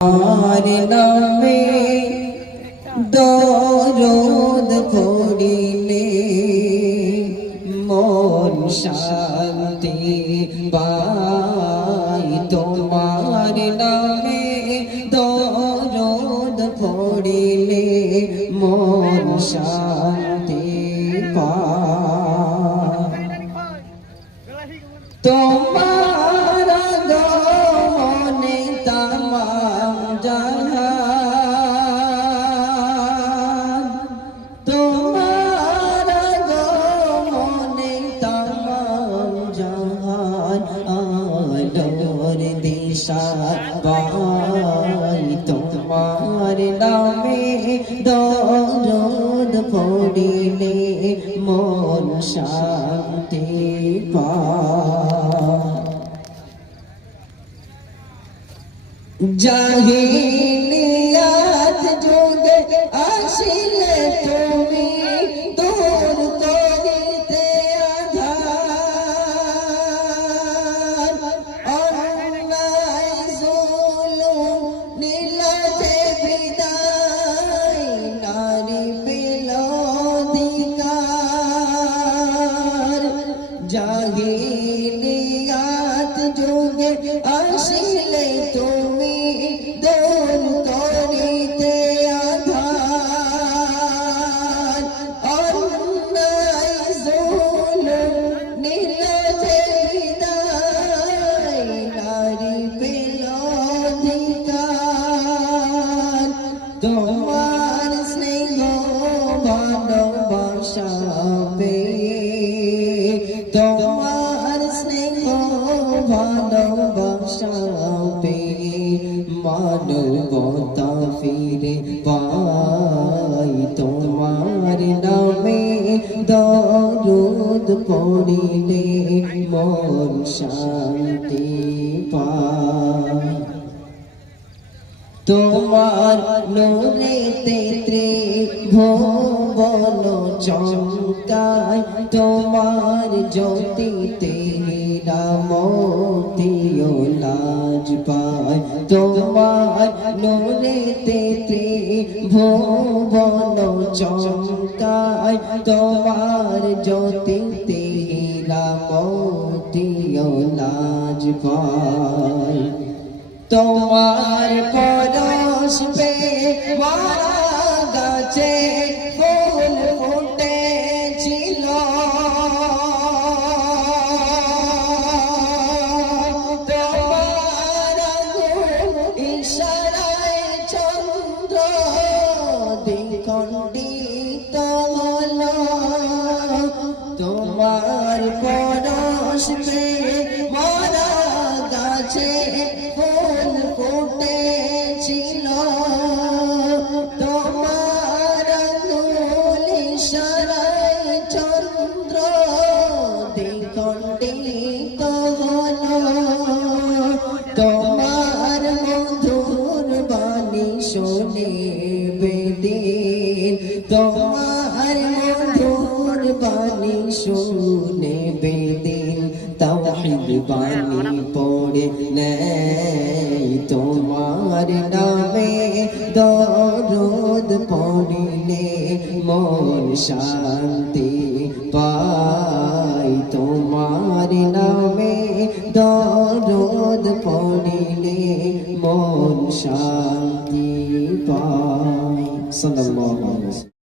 আর নামে দরুদ পড়িলে মন শান্তি পায়। তোমার নামে দরুদ পড়িলে মন শান্তি পায়। তোমার আগমনে তামাম জাহান, তোমার আগমনে তামাম জাহান আলোর দিশা পায়। তোমার নামে দরুদ পড়িলে মন শান্তি পায়। জাহিলিয়াত যুগে আসিলে তুমি দূর করিতে আঁধার, অন্যায় জুলুম নিলে যে বিদায়, নারী পেল অধিকার। জাহিলিয়াত যুগে আসিলে তুমি দূর করিতে আঁধার, অন্যায় জুলুম নিলে যে বিদায়, নারী পেল অধিকার। তোমার স্নেহ ভালোবাসা পেয়ে, তোমার স্নেহ ভালোবাসা পেয়ে মানবতা ফিরে পাই। তোমার নামে দরুদ পড়িলে মন শান্তি পায়। তোমার নূরেতে ত্রিভুবন চমকায়, তোমার জ্যোতিতে মতিও লাজ পায়। তোমার নূরেতে ত্রিভুবন চমকায়, তোমার জ্যোতিতে মতিও লাজ পায়। তোমার পরশ পে মারা গাছে ফুল ফুটেছিল, তোমার ইশারায় চন্দ্র দ্বিখণ্ডিত হলো। তোমার পরশ পে মারা গাছে ফুল ফুটেছিল, তোমার ইশারায় চন্দ্র দ্বিখণ্ডিত হলো। তোমার মধুর বাণী শুনে বেদিন, তোমার মধুর বাণী শুনে বেদিন তাওহীদ বাণী পড়ে নেয়। তোমার নামে দরুদ পড়িলে মন শান্তি পায়। তোমার নামে দরুদ পড়িলে মন শান্তি পায়। সাল্লাল্লাহু আলাইহি ওয়াসাল্লাম।